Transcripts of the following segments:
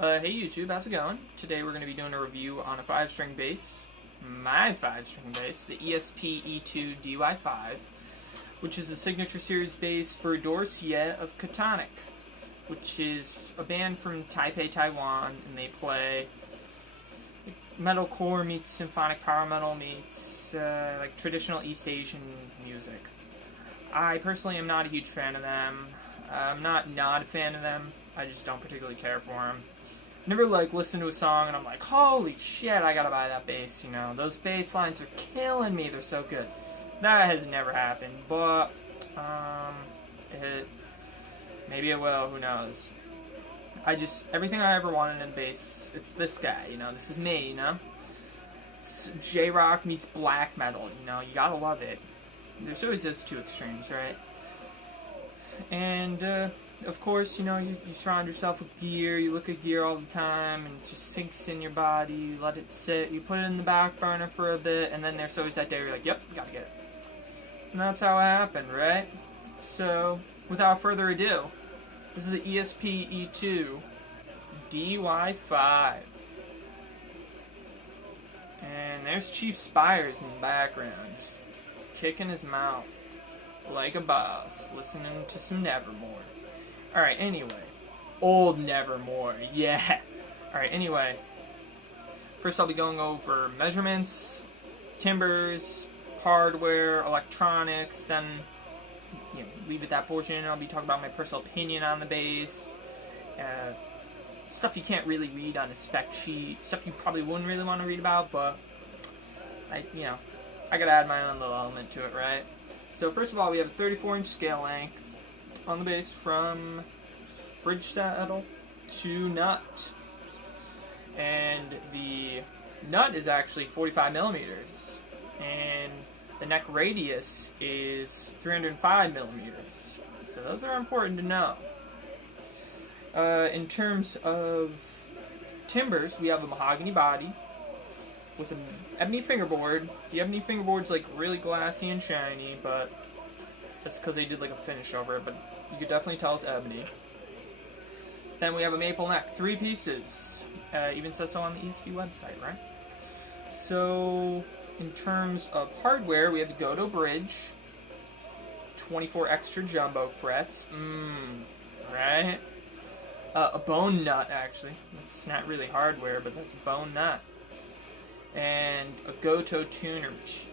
Hey YouTube, how's it going? Today we're going to be doing a review on a 5-string bass, my 5-string bass, the ESP E2 DY5, which is a signature series bass for Dorsier of Catonic, which is a band from Taipei, Taiwan, and they play metalcore meets symphonic power metal meets like traditional East Asian music. I personally am not a huge fan of them. I'm not a fan of them. I just don't particularly care for them. Never listen to a song and I'm like, holy shit, I gotta buy that bass. You know, those bass lines are killing me. They're so good. That has never happened, but maybe it will. Who knows? Everything I ever wanted in bass, it's this guy. You know, this is me. You know, it's J-rock meets black metal. You know, you gotta love it. There's always those two extremes, right? And of course, you know, you surround yourself with gear, you look at gear all the time, and it just sinks in your body, you let it sit, you put it in the back burner for a bit, and then there's always that day where you're like, yep, you gotta get it. And that's how it happened, right? So, without further ado, this is the ESP E2 DY5. And there's Chief Spires in the background, just kicking his mouth like a boss, listening to some Nevermore. Alright, anyway. Old Nevermore, yeah. Alright, anyway. First I'll be going over measurements, timbers, hardware, electronics, then leave it that portion. I'll be talking about my personal opinion on the bass. Stuff you can't really read on a spec sheet. Stuff you probably wouldn't really want to read about, but I gotta add my own little element to it, right? So first of all, we have a 34-inch scale length on the bass from bridge saddle to nut. And the nut is actually 45 millimeters. And the neck radius is 305 millimeters. So those are important to know. In terms of timbers, we have a mahogany body with an ebony fingerboard. The ebony fingerboard's like really glassy and shiny, but that's because they did like a finish over it, but you could definitely tell it's ebony. Then we have a maple neck, 3 pieces. Even says so on the ESP website, right? So, in terms of hardware, we have the Gatta bridge, 24 extra jumbo frets, right? A bone nut, actually. It's not really hardware, but that's a bone nut. And a Gatta tuners.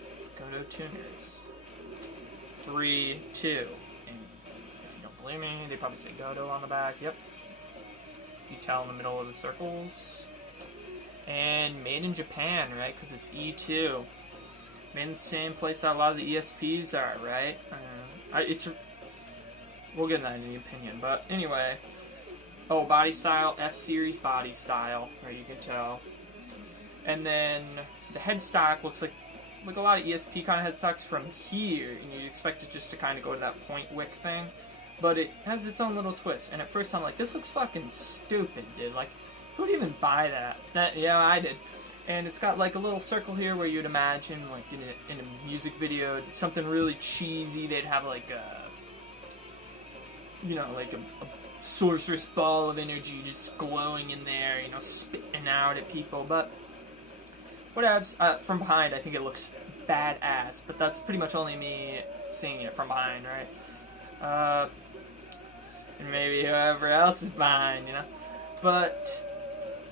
3, 2. And if you don't believe me, they probably say Gatta on the back. Yep. You tell in the middle of the circles. And made in Japan, right? Because it's E2. Made in the same place that a lot of the ESPs are, right? We'll get into that in the opinion, but anyway. Oh, body style, F-Series body style, right? You can tell. And then the headstock looks like a lot of ESP kind of headstocks from here, and you'd expect it just to kind of go to that point wick thing, but it has its own little twist. And at first I'm like, this looks fucking stupid, dude. Like, who'd even buy that? Yeah, I did. And it's got like a little circle here where you'd imagine, like in a music video, something really cheesy. They'd have like a sorceress ball of energy just glowing in there, spitting out at people, but whatevs. From behind, I think it looks badass, but that's pretty much only me seeing it from behind, right? And maybe whoever else is behind, But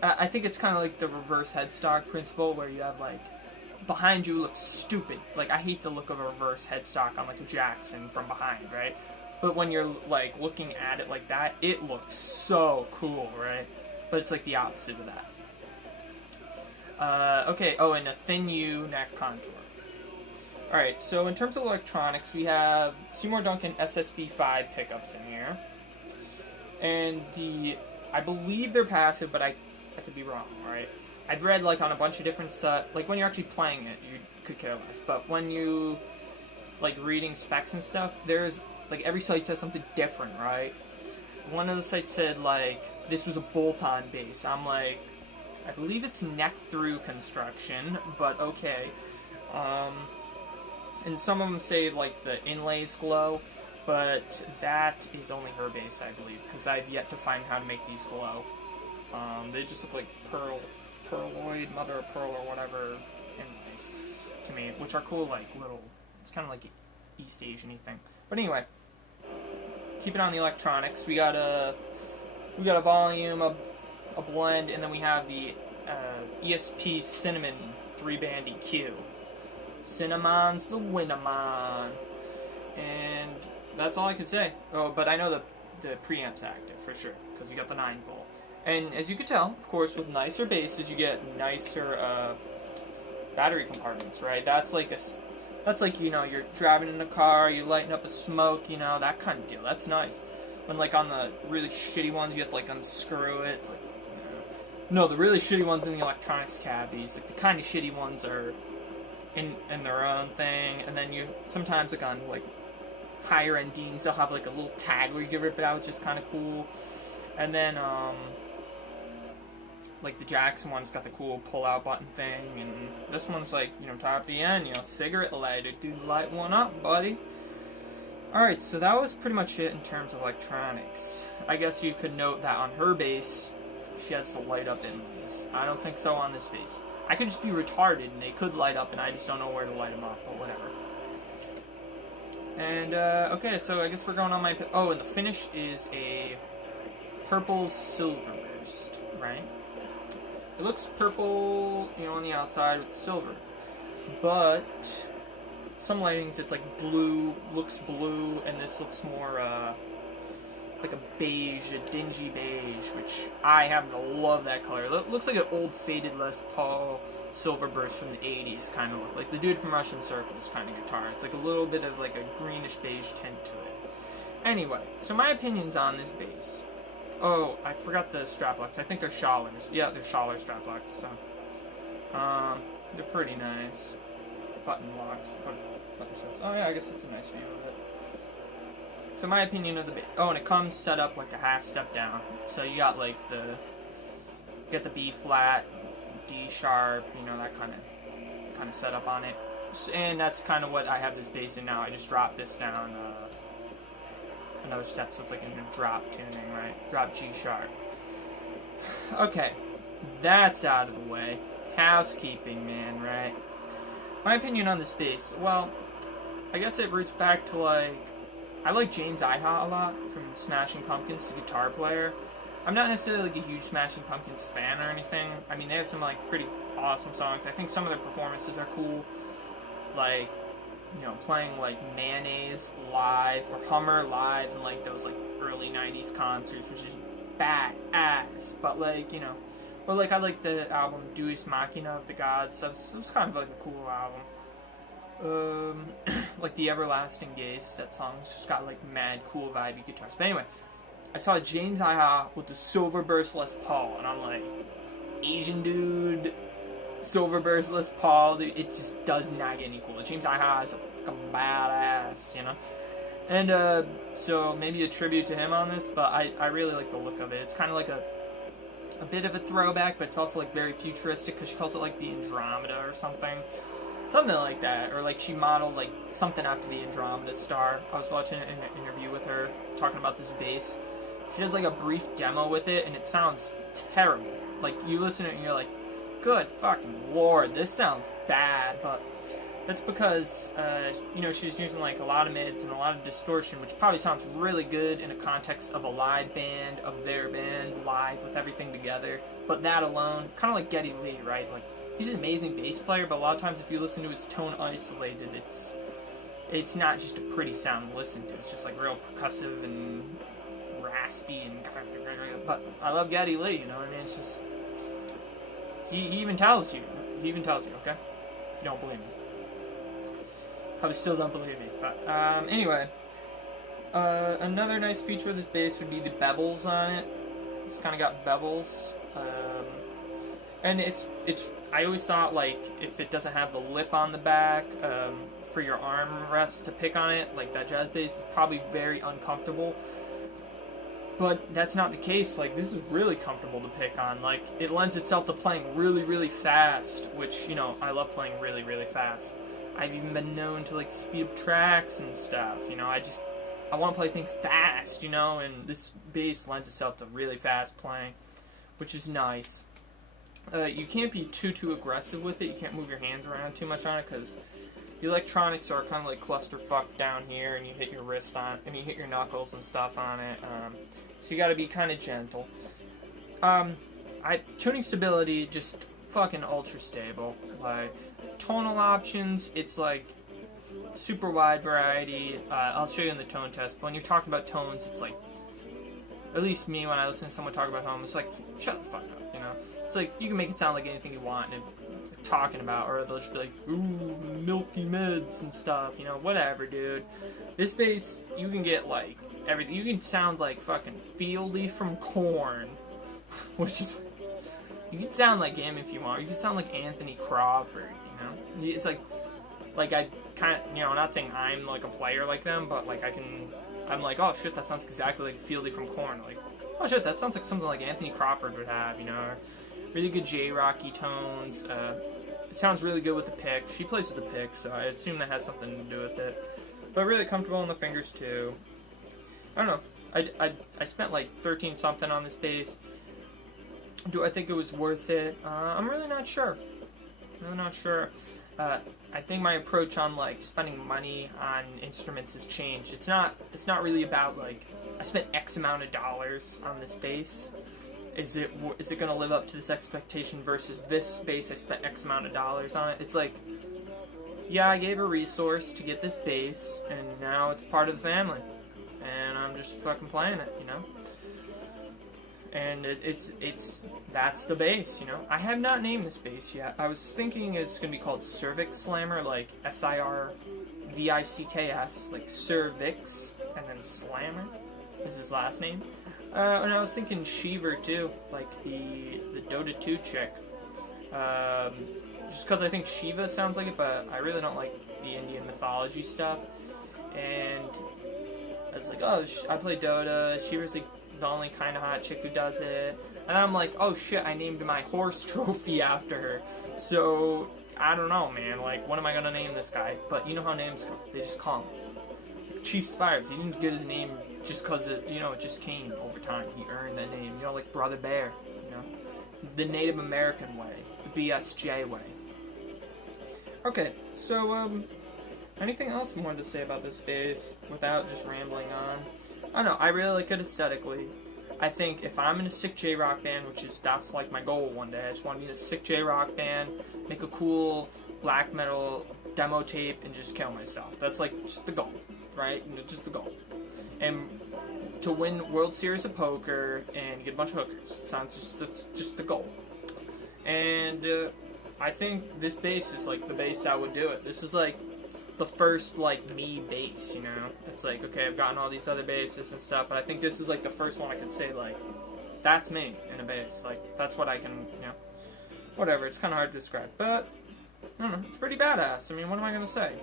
I think it's kind of like the reverse headstock principle, where you have, like, behind you looks stupid. Like, I hate the look of a reverse headstock on, like, a Jackson from behind, right? But when you're, like, looking at it like that, it looks so cool, right? But it's, like, the opposite of that. Okay, and a thin U neck contour. Alright, so in terms of electronics, we have Seymour Duncan SSB5 pickups in here. And I believe they're passive, but I could be wrong, right? I've read, like, on a bunch of different like, when you're actually playing it, you could care less. But when you, like, reading specs and stuff, there's, like, every site says something different, right? One of the sites said, like, this was a bolt-on bass. I'm like, I believe it's neck-through construction, but okay. And some of them say, like, the inlays glow, but that is only her base, I believe, because I've yet to find how to make these glow. They just look like pearloid, mother of pearl or whatever, anyways, to me, which are cool, like little. It's kind of like East Asian-y thing. But anyway, keep it on the electronics. We got a volume, a blend, and then we have the ESP Cinnamon 3-band EQ. Cinnamon's the Winamon. And that's all I could say. Oh, but I know the preamp's active for sure, because you got the 9-volt. And as you could tell, of course, with nicer basses, you get nicer battery compartments, right? That's like you're driving in a car, you lighting up a smoke, that kind of deal. That's nice. When like on the really shitty ones, you have to like unscrew it. It's like, no, the really shitty ones in the electronics cavities, like the kind of shitty ones are in their own thing. And then you sometimes like on like higher end Deans, they'll have like a little tag where you can rip it out, which is kind of cool. And then like the Jackson one's got the cool pull out button thing, and this one's like, tie up the end, cigarette lighter, dude, light one up, buddy. Alright, so that was pretty much it in terms of electronics. I guess you could note that on her bass, she has to light up inlays. I don't think so on this bass. I could just be retarded and they could light up and I just don't know where to light them up, but whatever. And, okay, so I guess we're going on my... Oh, and the finish is a purple silver burst, right? It looks purple, on the outside with silver. But some lightings, it's like blue, looks blue, and this looks more like a beige, a dingy beige, which I happen to love that color. It looks like an old faded Les Paul silver burst from the 80s kind of look. Like the dude from Russian Circles kind of guitar. It's like a little bit of like a greenish beige tint to it. Anyway, so my opinions on this bass. Oh, I forgot the strap locks. I think they're Schallers. Yeah, they're Schaller strap locks. So, they're pretty nice. Button locks. Oh yeah, I guess it's a nice view of it. So my opinion of the bass. Oh, and it comes set up like a half step down. So you got like get the B flat, D sharp, that kind of setup on it. And that's kind of what I have this bass in now. I just dropped this down. Another step, so it's like in a drop tuning, right? Drop G sharp. Okay, that's out of the way. Housekeeping, man, right? My opinion on this bass, well, I guess it roots back to I like James Iha a lot from Smashing Pumpkins, the guitar player. I'm not necessarily like a huge Smashing Pumpkins fan or anything. I mean, they have some pretty awesome songs. I think some of their performances are cool, playing Mayonnaise live or Hummer live in those early 90s concerts, which is badass. But I like the album Deus Machina of the Gods. So it was kind of a cool album. Like the Everlasting Gaze, that song's just got mad cool vibey guitars. But anyway, I saw James Iha with the Silver Burst Les Paul, and I'm like, Asian dude, Silver Burst Les Paul, dude, it just does not get any cooler. James Iha is a badass, And so maybe a tribute to him on this, but I really like the look of it. It's kind of like a bit of a throwback, but it's also very futuristic, because she calls it the Andromeda or something. Something like that, or she modeled something after the Andromeda star. I was watching an interview with her talking about this bass. She does a brief demo with it, and it sounds terrible. You listen to it and you're like, good fucking lord, this sounds bad. But that's because she's using a lot of mids and a lot of distortion, which probably sounds really good in a context of a live band, of their band live with everything together. But that alone, kind of like Geddy Lee, right? He's an amazing bass player, but a lot of times if you listen to his tone isolated, it's not just a pretty sound to listen to. It's just real percussive and raspy and but I love Geddy Lee, you know what I mean? It's just he even tells you, okay? If you don't believe me. Probably still don't believe me, but anyway. Another nice feature of this bass would be the bevels on it. It's kind of got bevels. And it's I always thought if it doesn't have the lip on the back for your arm rest to pick on it, that jazz bass is probably very uncomfortable. But that's not the case. This is really comfortable to pick on. It lends itself to playing really, really fast, which, I love playing really, really fast. I've even been known to speed up tracks and stuff. I want to play things fast, and this bass lends itself to really fast playing. which is nice. You can't be too aggressive with it. You can't move your hands around too much on it because the electronics are kind of like clusterfuck down here, and you hit your wrist on, and you hit your knuckles and stuff on it. So you got to be kind of gentle. Tuning stability, just fucking ultra stable. Like tonal options, it's like super wide variety. I'll show you in the tone test. But when you're talking about tones, it's like, at least me when I listen to someone talk about tones, it's like, shut the fuck up, you know. It's like you can make it sound like anything you want and talking about, or they'll just be like, ooh, milky meds and stuff, you know, whatever, dude. This bass, you can get like everything. You can sound like fucking Fieldy from Korn, which is, you can sound like him if you want. You can sound like Anthony Crawford, you know. It's like I kind of, you know, I'm not saying I'm like a player like them, but like I'm like, oh shit, that sounds exactly like Fieldy from Korn. Like, oh shit, that sounds like something like Anthony Crawford would have, you know. Really good J-rocky tones. It sounds really good with the pick. She plays with the pick, so I assume that has something to do with it. But really comfortable in the fingers too. I don't know. I spent like 13 something on this bass. Do I think it was worth it? I'm really not sure. I think my approach on like spending money on instruments has changed. It's not really about like I spent X amount of dollars on this bass. Is it going to live up to this expectation versus this bass I spent X amount of dollars on it? It's like, yeah, I gave a resource to get this bass, and now it's part of the family, and I'm just fucking playing it, you know. And that's the bass, you know. I have not named this bass yet. I was thinking it's going to be called Cervix Slammer, like SIRVICKS, like Cervix, and then Slammer is his last name. And I was thinking Shiver too, like the Dota 2 chick. Just because I think Shiva sounds like it, but I really don't like the Indian mythology stuff. And I was like, oh, I play Dota. Shiva's like the only kind of hot chick who does it. And I'm like, oh shit, I named my horse trophy after her. So I don't know, man. Like, what am I gonna name this guy? But you know how names come. They just call him Chief Spires. He didn't get his name just because it just came over time. He earned that name, you know, like Brother Bear, you know, the Native American way, the BSJ way. Okay, so anything else more to say about this bass without just rambling on? I don't know. I really like it aesthetically. I think if I'm in a sick J-rock band, that's like my goal one day. I just want to be in a sick J-rock band, make a cool black metal demo tape, and just kill myself. That's like just the goal, right? Just the goal. And to win World Series of Poker and get a bunch of hookers. That's just the goal. And I think this bass is like the bass that would do it. This is like the first like me bass, you know. It's like, okay, I've gotten all these other basses and stuff, but I think this is like the first one I could say like, that's me in a bass. Like, that's what I can, you know, whatever. It's kind of hard to describe, but I don't know. It's pretty badass. I mean, what am I gonna say?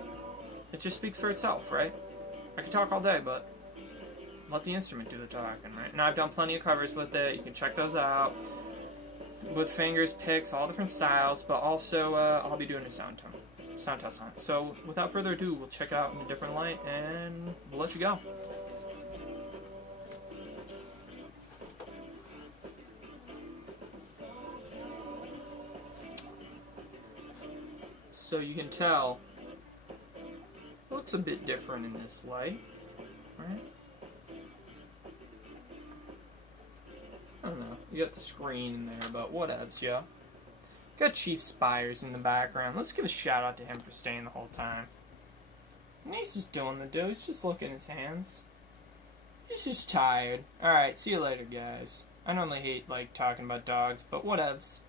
It just speaks for itself, right? I could talk all day, but let the instrument do the talking, right? And I've done plenty of covers with it. You can check those out. With fingers, picks, all different styles, but also I'll be doing a sound test on it. So without further ado, we'll check it out in a different light, and we'll let you go. So you can tell, it looks a bit different in this light, right? I don't know. You got the screen in there, but whatevs, yeah. Got Chief Spires in the background. Let's give a shout out to him for staying the whole time. And he's just doing the do. He's just looking at his hands. He's just tired. Alright, see you later, guys. I normally hate, like, talking about dogs, but whatevs.